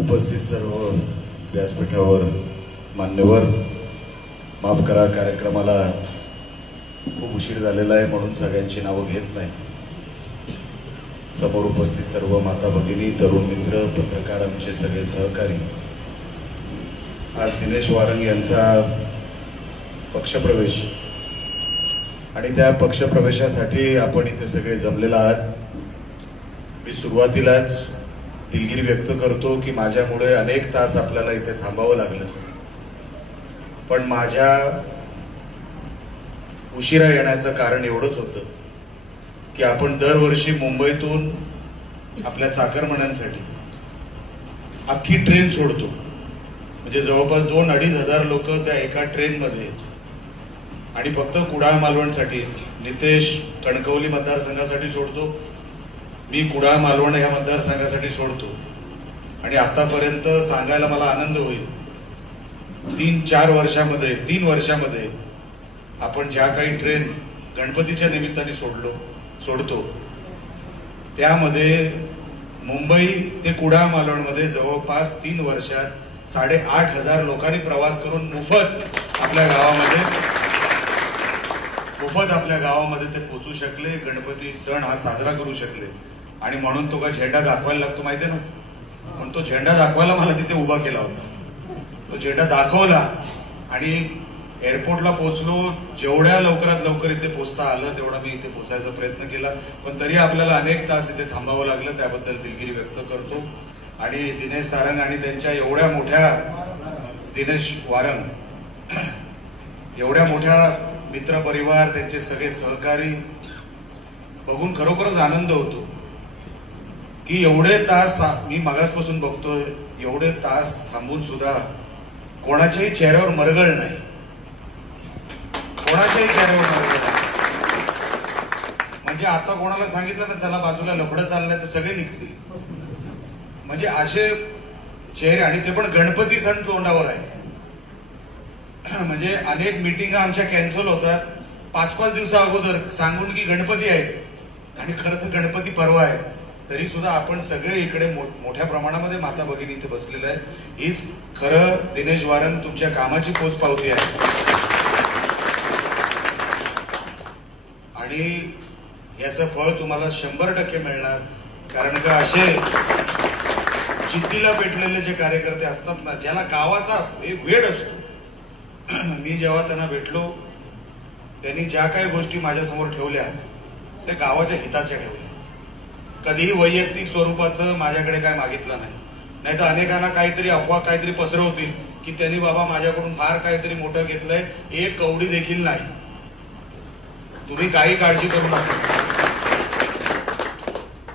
उपस्थित सर्व व्यासपीठावर मान्यवर, माफ करा कार्यक्रमाला खूप उशीर झालेला आहे म्हणून सगळ्यांची नावं घेत नाही. समोर उपस्थित सर्व माता भगिनी, तरुण मित्र, पत्रकार, आमचे सगळे सहकारी, आज दिनेश वारंग यांचा पक्षप्रवेश आणि त्या पक्षप्रवेशासाठी आपण इथे सगळे जमलेला आहात. मी सुरुवातीलाच दिलगिरी व्यक्त करतो की माझ्यामुळे अनेक तास आपल्याला इथे थांबावं लागलं, पण माझ्या उशिरा येण्याचं कारण एवढंच होतं की आपण दरवर्षी मुंबईतून आपल्या चाकरमान्यांसाठी अख्खी ट्रेन सोडतो. म्हणजे जवळपास 2-2.5 हजार लोक त्या एका ट्रेनमध्ये, आणि फक्त कुडाळ मालवणसाठी नितेश कणकवली मतदारसंघासाठी सोडतो, मी कुडाळ मालवण ह्या मतदारसंघासाठी सोडतो. आणि आतापर्यंत सांगायला मला आनंद होईल 3 वर्षामध्ये आपण ज्या काही ट्रेन गणपतीच्या निमित्ताने सोडतो त्यामध्ये मुंबई ते कुडाळ मालवणमध्ये जवळपास 3 वर्षात 8,500 लोकांनी प्रवास करून मोफत आपल्या गावामध्ये ते पोहोचू शकले, गणपती सण हा साजरा करू शकले. आणि म्हणून तो का झेंडा दाखवायला लागतो माहितीये ना, म्हणून तो झेंडा दाखवायला मला तिथे उभा केला होता. तो झेंडा दाखवला आणि एअरपोर्टला पोहोचलो. जेवढ्या लवकरात लवकर इथे पोहोचता आलं तेवढा मी इथे पोहोचायचा प्रयत्न केला, पण तरी आपल्याला अनेक तास इथे थांबावं लागलं. त्याबद्दल दिलगिरी व्यक्त करतो. आणि दिनेश सारंग आणि त्यांच्या एवढ्या मोठ्या दिनेश वारंग एवढ्या मोठ्या मित्रपरिवार, त्यांचे सगळे सहकारी बघून खरोखरच आनंद होतो की एवढे तास मी मागासपासून बघतोय, एवढे तास थांबून सुद्धा कोणाच्याही चेहऱ्यावर मरगळ नाही, कोणाच्याही चेहऱ्यावर मरगळ नाही. म्हणजे आता कोणाला सांगितलं ना चला बाजूला लफडं चाललंय तर सगळे निघतील. म्हणजे असे चेहरे, आणि ते पण गणपती सण तोंडावर आहे. म्हणजे अनेक मिटिंगा आमच्या कॅन्सल होतात 5-5 दिवसा अगोदर सांगून की गणपती आहेत, आणि खरं तर गणपती परवा आहेत. तरी सुद्धा आपण सगळे इकडे मोठ्या प्रमाणामध्ये माता भगिनी इथे बसलेले आहेत. हीच खरं दिनेश वारंग तुमच्या कामाची पोचपावती आहे. आणि याचं फळ तुम्हाला 100% मिळणार. कारण का असे जिद्दीला पेटलेले जे कार्यकर्ते असतात ना, ज्याला गावाचा वेळ असतो, मी जेव्हा त्यांना भेटलो त्यांनी ज्या काही गोष्टी माझ्यासमोर ठेवल्या त्या गावाच्या हिताच्या ठेवल्या. कधीही वैयक्तिक स्वरूपाचं माझ्याकडे काय मागितलं नाही. नाहीतर अनेकांना काहीतरी अफवा काहीतरी पसरवतील की त्यांनी बाबा माझ्याकडून फार काहीतरी मोठं घेतलंय. एक कवडी देखील नाही. तुम्ही काही काळजी करू नका.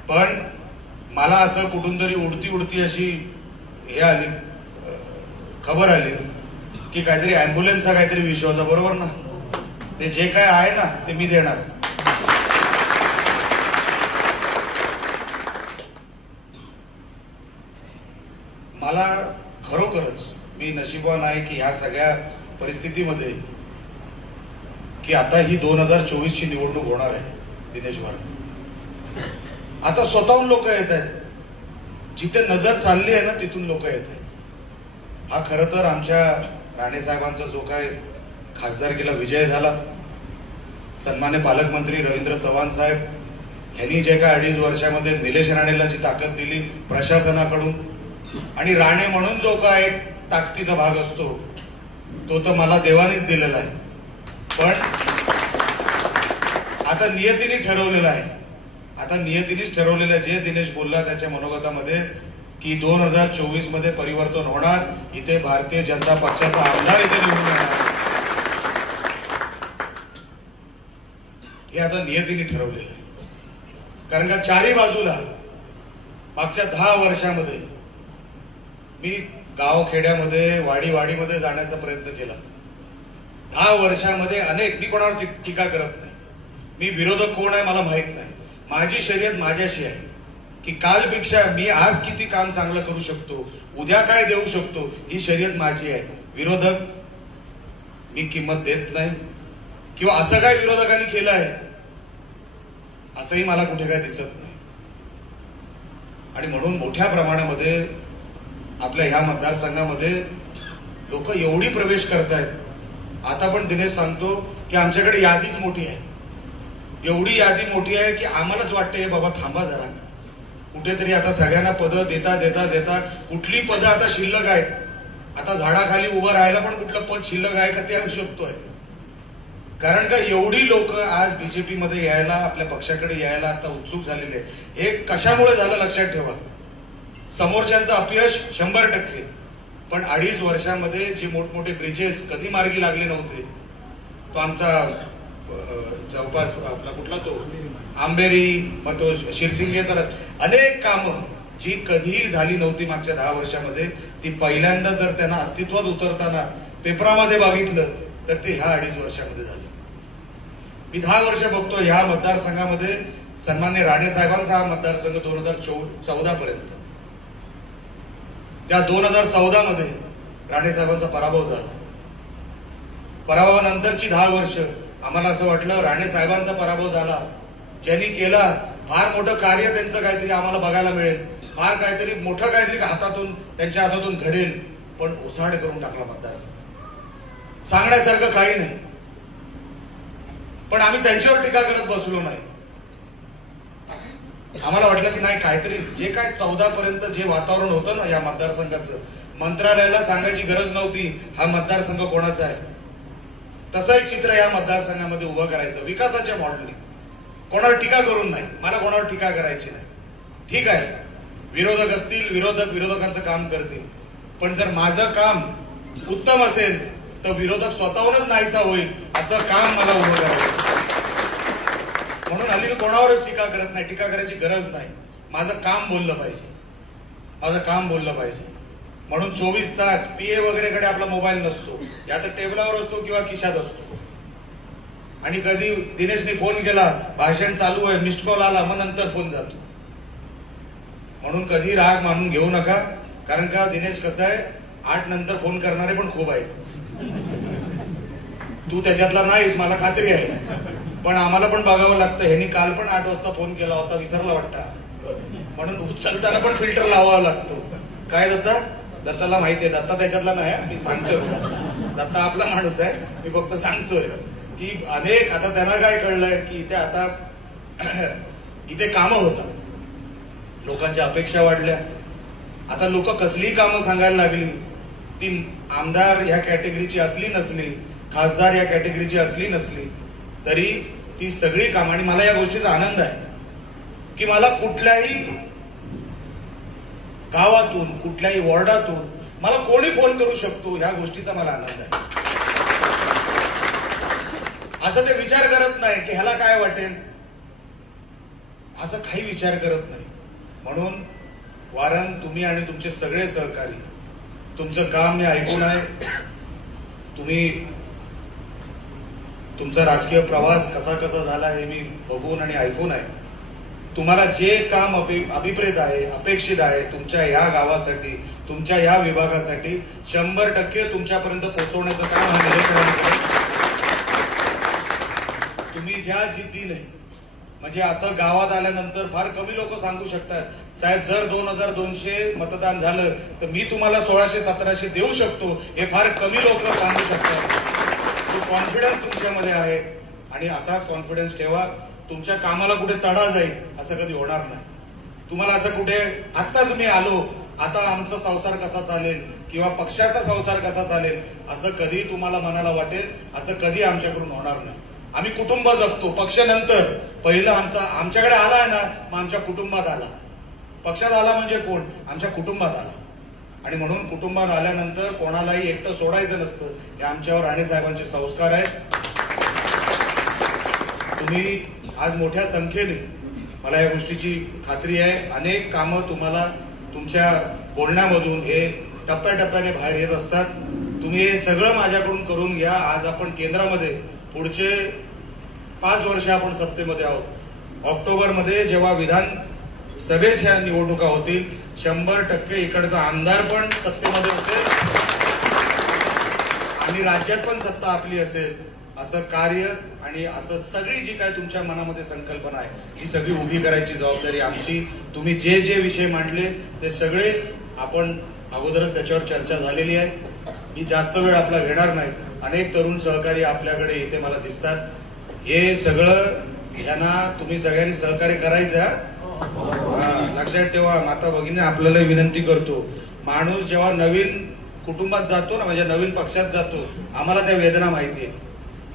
पण मला असं कुठून तरी उडती अशी हे आली, खबर आली की काहीतरी अँब्युलन्सचा काहीतरी विषय होता. बरोबर ना? ते जे काय आहे ना ते मी देणार. मला खरोखरच मी नशीबवान आहे की ह्या सगळ्या परिस्थितीमध्ये की आता ही 2024 ची निवडणूक होणार आहे. दिनेश वारंग आता स्वतःहून लोक येत आहेत. जिथे नजर चालली आहे ना तिथून लोक येत आहेत. हा खरं तर आमच्या राणे साहेबांचा जो काय खासदारकीला विजय झाला, सन्मान्य पालकमंत्री रवींद्र चव्हाण साहेब यांनी जे काय 2.5 वर्षामध्ये निलेश राणेला जी ताकद दिली प्रशासनाकडून, आणि राणे म्हणून जो काय ताकदीचा भाग असतो तो तर मला देवानेच दिलेला आहे. पण आता नियतीने ठरवलेलं आहे, आता नियतीनेच ठरवलेलं आहे. जे दिनेश बोलला त्याच्या मनोगतामध्ये की 2024 मध्ये परिवर्तन होणार, इथे भारतीय जनता पक्षाचा आमदार इथे निवडून येणार, हे आता नियतीने ठरवलेलं आहे. कारण का चारही बाजूला मागच्या 10 वर्षामध्ये मी गावखेड्यामध्ये वाडीमध्ये जाण्याचा प्रयत्न केला. 10 वर्षामध्ये अनेक, मी कोणावर टीका करत नाही, मी विरोधक कोण आहे मला माहित नाही. माझी शर्यत माझ्याशी आहे की कालपेक्षा मी आज किती काम चांगलं करू शकतो, उद्या काय देऊ शकतो, ही शर्यत माझी आहे. विरोधक मी किंमत देत नाही, किंवा असं काय विरोधकांनी केलं आहे असंही मला कुठे काय दिसत नाही. आणि म्हणून मोठ्या प्रमाणामध्ये आपल्या ह्या मतदारसंघामध्ये लोक एवढी प्रवेश करतायत. आता पण दिनेश सांगतो की आमच्याकडे यादीच मोठी आहे, एवढी यादी मोठी आहे की आम्हालाच वाटते बाबा थांबा जरा, कुठेतरी आता सगळ्यांना पदं देता देता देता कुठली पदं आता शिल्लक आहेत. आता झाडाखाली उभं राहायला पण कुठलं पद शिल्लक आहे का ते आम्ही शोधतोय. कारण का एवढी लोक आज बीजेपी मध्ये यायला, आपल्या पक्षाकडे यायला आता उत्सुक झालेले. हे कशामुळे झालं लक्षात ठेवा. समोरच्यांचं अपयश 100%, पण 2.5 वर्षामध्ये जे मोठमोठे ब्रिजेस कधी मार्गी लागले नव्हते, तो आमचा जवळपास आपला कुठला तो आंबेरी, मग तो शिरसिंगेचा रस्ता, अनेक कामं जी कधीही झाली नव्हती मागच्या 10 वर्षामध्ये, ती पहिल्यांदा जर त्यांना अस्तित्वात उतरताना पेपरामध्ये बघितलं तर ते ह्या 2.5 वर्षामध्ये झालं. मी 10 वर्ष बघतो ह्या मतदारसंघामध्ये. सन्मान्य राणे साहेबांचा हा मतदारसंघ 2014 पर्यंत, त्या 2014 मध्ये राणे साहेबांचा पराभव झाला. पराभवानंतरची 10 वर्ष आम्हाला असं वाटलं राणे साहेबांचा पराभव झाला, ज्यांनी केला फार मोठं कार्य त्यांचं काहीतरी आम्हाला बघायला मिळेल, फार काहीतरी मोठं काहीतरी हातातून त्यांच्या हातातून घडेल. पण ओसाड करून टाकला मतदारसंघ. सांगण्यासारखं काही नाही, पण आम्ही त्यांच्यावर टीका करत बसलो नाही. आम्हाला वाटलं की नाही, काहीतरी जे काय 14 पर्यंत जे वातावरण होतं ना या मतदारसंघाचं, मंत्रालयाला सांगायची गरज नव्हती हा मतदारसंघ कोणाचा आहे. तसं एक चित्र या मतदारसंघामध्ये उभं करायचं विकासाच्या मॉडेलने. कोणावर टीका करून नाही, मला कोणावर टीका करायची नाही. ठीक आहे, विरोधक असतील, विरोधकांचं काम करतील, पण जर माझं काम उत्तम असेल तर विरोधक स्वतःहूनच नाहीसा होईल असं काम मला उभं करायचं. म्हणून हल्ली मी कोणावरच टीका करत नाही, टीका करायची गरज नाही. माझं काम बोललं पाहिजे, माझं काम बोललं पाहिजे. म्हणून 24 तास पीए वगैरेकडे आपला मोबाईल नसतो, या तर टेबलावर असतो किंवा खिशात असतो. आणि कधी दिनेशने फोन केला, भाषण चालू आहे, मिस्ड कॉल आला, मग नंतर फोन जातो. म्हणून कधी राग मानून घेऊ नका. कारण का दिनेश कसं आहे, 8 नंतर फोन करणारे पण खूप आहेत. तू त्याच्यातला नाहीस मला खात्री आहे, पण आम्हाला पण बघावं लागतं. ह्यांनी काल पण 8 वाजता फोन केला होता, विसरला वाटतं, म्हणून उचलताना पण फिल्टर लावावा लागतो. काय दत्ताला माहिती आहे, दत्ता त्याच्यातला नाही, मी सांगतोय. दत्ता आपला माणूस आहे, मी फक्त सांगतोय की अनेक आता त्यांना काय कळलंय की इथे आता इथे कामं होतात, लोकांच्या अपेक्षा वाढल्या. आता लोक कसलीही कामं सांगायला लागली, ती आमदार ह्या कॅटेगरीची असली नसली, खासदार या कॅटेगरीची असली नसली, तरी ती सगळी कामं. आणि मला या गोष्टीचा आनंद आहे की मला कुठल्याही गावातून, कुठल्याही वॉर्डातून मला कोणी फोन करू शकतो, ह्या गोष्टीचा मला आनंद आहे. असं ते विचार करत नाही की ह्याला काय वाटेल, असं काही विचार करत नाही. म्हणून वारं तुम्ही आणि तुमचे सगळे सहकारी, तुमचं काम मी ऐकून आहे. तुम्ही तुमचा राजकीय प्रवास कसा कसा झाला हे मी बघून आणि ऐकून आहे. तुम्हाला जे काम अभिप्रेत आहे, अपेक्षित आहे तुमच्या या गावासाठी, तुमच्या या विभागासाठी, 100% तुमच्यापर्यंत पोहोचवण्याचं काम हा निलेकरांकडे. तुम्ही ज्या जिद्दीने, म्हणजे असं गावात आल्यानंतर फार कमी लोक सांगू शकतात, साहेब जर 2200 मतदान झालं तर मी तुम्हाला 1600-1700 देऊ शकतो, हे फार कमी लोक सांगू शकतात. तो कॉन्फिडन्स तुमच्यामध्ये आहे आणि असाच कॉन्फिडन्स ठेवा. तुमच्या कामाला कुठे तडा जाईल असं कधी होणार नाही. तुम्हाला असं कुठे आत्ताच मी आलो, आता आमचा संसार कसा चालेल किंवा पक्षाचा संसार कसा चालेल असं कधी तुम्हाला मनाला वाटेल, असं कधी आमच्याकडून होणार नाही. आम्ही कुटुंब जगतो, पक्ष नंतर. पहिलं आमच्याकडे आलाय ना, मग आमच्या कुटुंबात आला. पक्षात आला म्हणजे कोण, आमच्या कुटुंबात आला. आणि म्हणून कुटुंबात आल्यानंतर कोणालाही एकटं सोडायचं नसतं, हे आमच्यावर राणे साहेबांचे संस्कार आहेत. तुम्ही आज मोठ्या संख्येने, मला या गोष्टीची खात्री आहे, अनेक कामं तुम्हाला तुमच्या बोलण्यामधून हे टप्प्याटप्प्याने बाहेर येत असतात. तुम्ही हे सगळं माझ्याकडून करून घ्या. आज आपण केंद्रामध्ये पुढचे 5 वर्ष आपण सत्तेमध्ये आहोत. ऑक्टोबरमध्ये जेव्हा विधानसभेच्या निवडणुका होतील, 100% इकडचा आमदार पण सत्तेमध्ये असेल आणि राज्यात पण सत्ता आपली असेल. असं कार्य आणि असं सगळी जी काय तुमच्या मनामध्ये संकल्पना आहे, ही सगळी उभी करायची जबाबदारी आमची. तुम्ही जे जे विषय मांडले ते सगळे आपण अगोदरच त्याच्यावर चर्चा झालेली आहे. मी जास्त वेळ आपला घेणार नाही. अनेक तरुण सहकारी आपल्याकडे इथे मला दिसतात. हे सगळं यांना तुम्ही सगळ्यांनी सहकार्य करायचं. लक्षात ठेवा. माता भगिनी आपल्याला विनंती करतो, माणूस जेव्हा नवीन कुटुंबात जातो ना, म्हणजे नवीन पक्षात जातो, आम्हाला त्या वेदना माहिती आहे.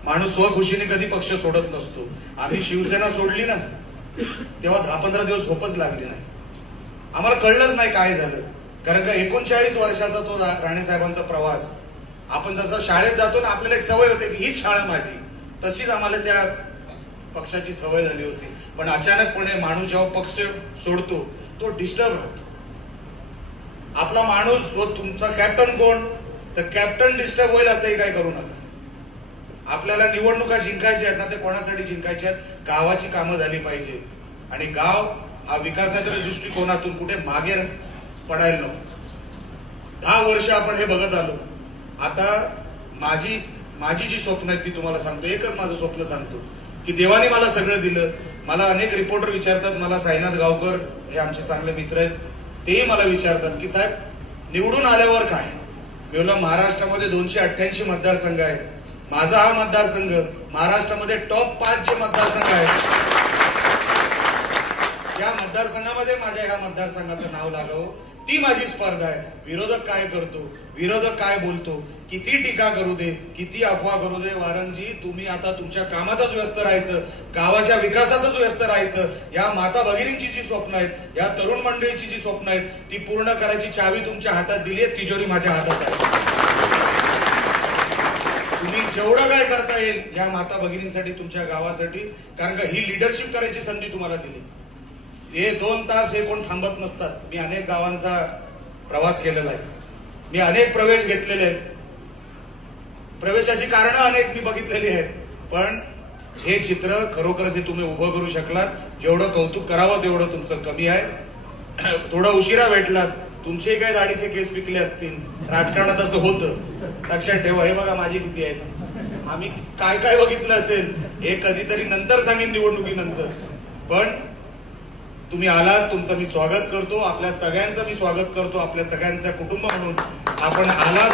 माणूस स्वखुशीने कधी पक्ष सोडत नसतो. आम्ही शिवसेना सोडली ना, तेव्हा 10-15 दिवस झोपच लागली नाही. आम्हाला कळलंच नाही काय झालं. कारण का 39 वर्षाचा तो राणे साहेबांचा प्रवास. आपण जसं शाळेत जातो ना, आपल्याला एक सवय होते की हीच शाळा माझी, तशीच आम्हाला त्या पक्षाची सवय झाली होती. पण अचानकपणे माणूस जेव्हा पक्ष सोडतो तो डिस्टर्ब राहतो. आपला माणूस जो तुमचा कॅप्टन कोण, तर कॅप्टन डिस्टर्ब होईल असंही काय करू नका. आपल्याला निवडणुका जिंकायच्या आहेत ना, ते कोणासाठी जिंकायच्या आहेत? गावाची कामं झाली पाहिजे. आणि गाव हा विकासाच्या दृष्टिकोनातून कुठे मागे पडायला नको. 10 वर्ष आपण हे बघत आलो. आता माझी जी स्वप्न आहेत ती तुम्हाला सांगतो. एकच माझं स्वप्न सांगतो की देवाने मला सगळं दिलं. मला अनेक रिपोर्टर विचारतात, मला साईनाथ गावकर हे आमचे चांगले मित्र आहेत, तेही मला विचारतात की साहेब निवडून आल्यावर काय? मी बोललो महाराष्ट्रामध्ये 288 मतदारसंघ आहेत. माझा हा मतदारसंघ महाराष्ट्रामध्ये टॉप 5 जे मतदारसंघ आहेत, या मतदारसंघामध्ये माझ्या ह्या मतदारसंघाचं नाव लागावं, ती माझी स्पर्धा आहे. विरोधक काय करतो, विरोधक काय बोलतो, किती टीका करू दे, किती अफवा करू दे, वारंगजी तुम्ही आता तुमच्या कामातच व्यस्त राहायचं, गावाच्या विकासातच व्यस्त राहायचं. या माता भगिनींची जी स्वप्न आहेत, या तरुण मंडळीची जी स्वप्न आहेत, ती पूर्ण करायची चावी तुमच्या हातात दिली आहे, तिजोरी माझ्या हातात आहे. तुम्ही जेवढं काय करता येईल या माता भगिनींसाठी, तुमच्या गावासाठी, कारण का ही लिडरशिप करायची संधी तुम्हाला दिली. हे 2 तास हे कोण थांबत नसतात. मी अनेक गावांचा प्रवास केलेला आहे. मी अनेक प्रवेश घेतलेले आहेत. प्रवेशाची कारणं अनेक मी बघितलेली आहेत. पण हे चित्र खरोखरच हे तुम्ही उभं करू शकलात. जेवढं कौतुक करावं तेवढं तुमचं कमी आहे. थोडा उशिरा भेटलात. तुमचे काय दाढीचे केस पिकले असतील. राजकारणात असं होतं. लक्षात ठेवा. हे बघा माझी किती आहेत. आम्ही काय काय बघितलं असेल हे कधीतरी नंतर सांगेन, निवडणुकीनंतर. पण तुम्ही आलात, तुमचं मी स्वागत करतो. आपल्या सगळ्यांचं मी स्वागत करतो. आपल्या सगळ्यांचा कुटुंब म्हणून आपण आलात.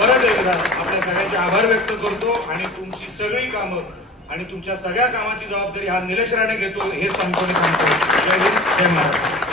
परत एकदा आपल्या सगळ्यांचे आभार व्यक्त करतो. आणि तुमची सगळी कामं आणि तुमच्या सगळ्या कामाची जबाबदारी हा निलेश राणे घेतो हे सांगतो. जय हिंद, जय महाराष्ट्र.